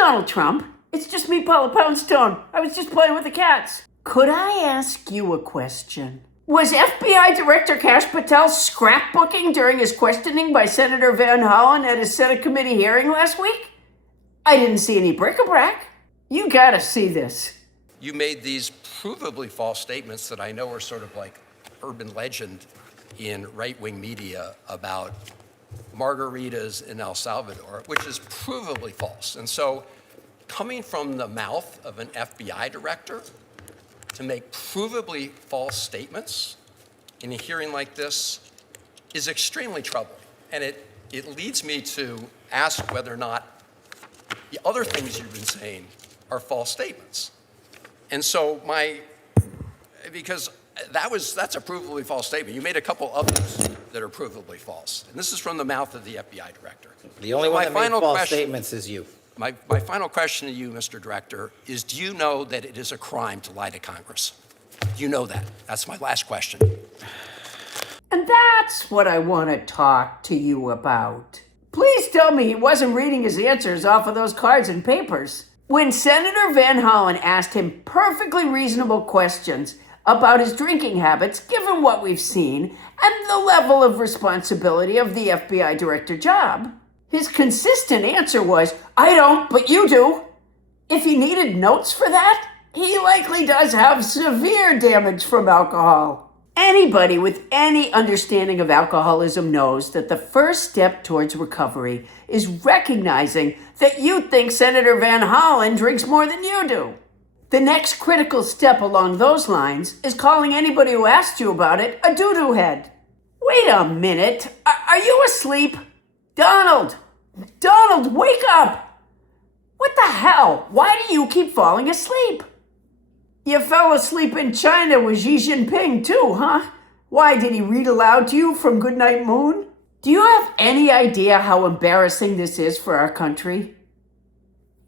Donald Trump. It's just me, Paula Poundstone. I was just playing with the cats. Could I ask you a question? Was FBI Director Kash Patel scrapbooking during his questioning by Senator Van Hollen at his Senate committee hearing last week? I didn't see any bric-a-brac. You gotta see this. You made these provably false statements that I know are sort of like urban legend in right-wing media about margaritas in El Salvador, which is provably false. And so coming from the mouth of an FBI director to make provably false statements in a hearing like this is extremely troubling. And it leads me to ask whether or not the other things you've been saying are false statements. And so because that's a provably false statement. You made a couple others that are provably false. And this is from the mouth of the FBI director. The only one that made false statements is you. My final question to you, Mr. Director, is do you know that it is a crime to lie to Congress? Do you know that? That's my last question. And that's what I want to talk to you about. Please tell me he wasn't reading his answers off of those cards and papers. When Senator Van Hollen asked him perfectly reasonable questions about his drinking habits, given what we've seen, and the level of responsibility of the FBI director job, his consistent answer was, I don't, but you do. If he needed notes for that, he likely does have severe damage from alcohol. Anybody with any understanding of alcoholism knows that the first step towards recovery is recognizing that you think Senator Van Hollen drinks more than you do. The next critical step along those lines is calling anybody who asked you about it a doo-doo head. Wait a minute. Are you asleep? Donald, wake up! What the hell? Why do you keep falling asleep? You fell asleep in China with Xi Jinping too, huh? Why, did he read aloud to you from Goodnight Moon? Do you have any idea how embarrassing this is for our country?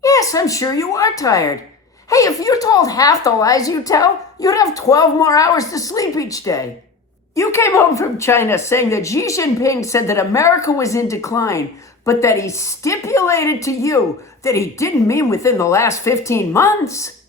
Yes, I'm sure you are tired. Hey, if you told half the lies you tell, you'd have 12 more hours to sleep each day. You came home from China saying that Xi Jinping said that America was in decline, but that he stipulated to you that he didn't mean within the last 15 months.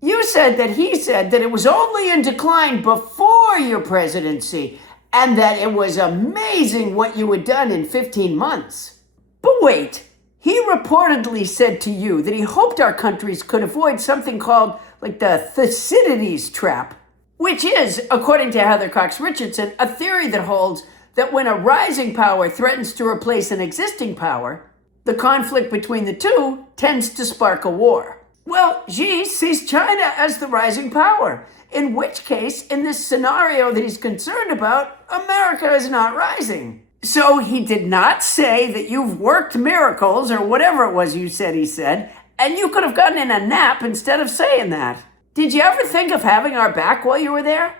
You said that he said that it was only in decline before your presidency, and that it was amazing what you had done in 15 months. But wait, he reportedly said to you that he hoped our countries could avoid something called the Thucydides trap, which is, according to Heather Cox Richardson, a theory that holds that when a rising power threatens to replace an existing power, the conflict between the two tends to spark a war. Well, Xi sees China as the rising power, in which case, in this scenario that he's concerned about, America is not rising. So he did not say that you've worked miracles, or whatever it was you said he said, and you could have gotten in a nap instead of saying that. Did you ever think of having our back while you were there?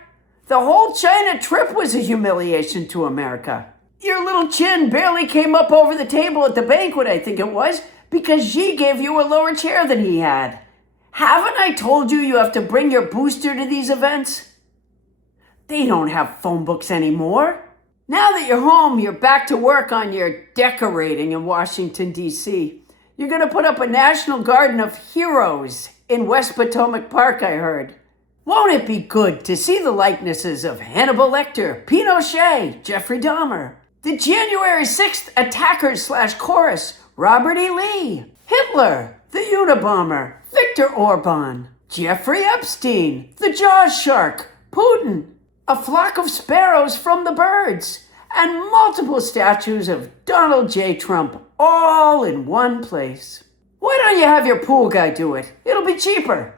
The whole China trip was a humiliation to America. Your little chin barely came up over the table at the banquet, I think it was, because Xi gave you a lower chair than he had. Haven't I told you you have to bring your booster to these events? They don't have phone books anymore. Now that you're home, you're back to work on your decorating in Washington, D.C. You're going to put up a National Garden of Heroes in West Potomac Park, I heard. Won't it be good to see the likenesses of Hannibal Lecter, Pinochet, Jeffrey Dahmer, the January 6th attackers/chorus, Robert E. Lee, Hitler, the Unabomber, Viktor Orban, Jeffrey Epstein, the Jaws Shark, Putin, a flock of sparrows from the birds, and multiple statues of Donald J. Trump, all in one place. Why don't you have your pool guy do it? It'll be cheaper.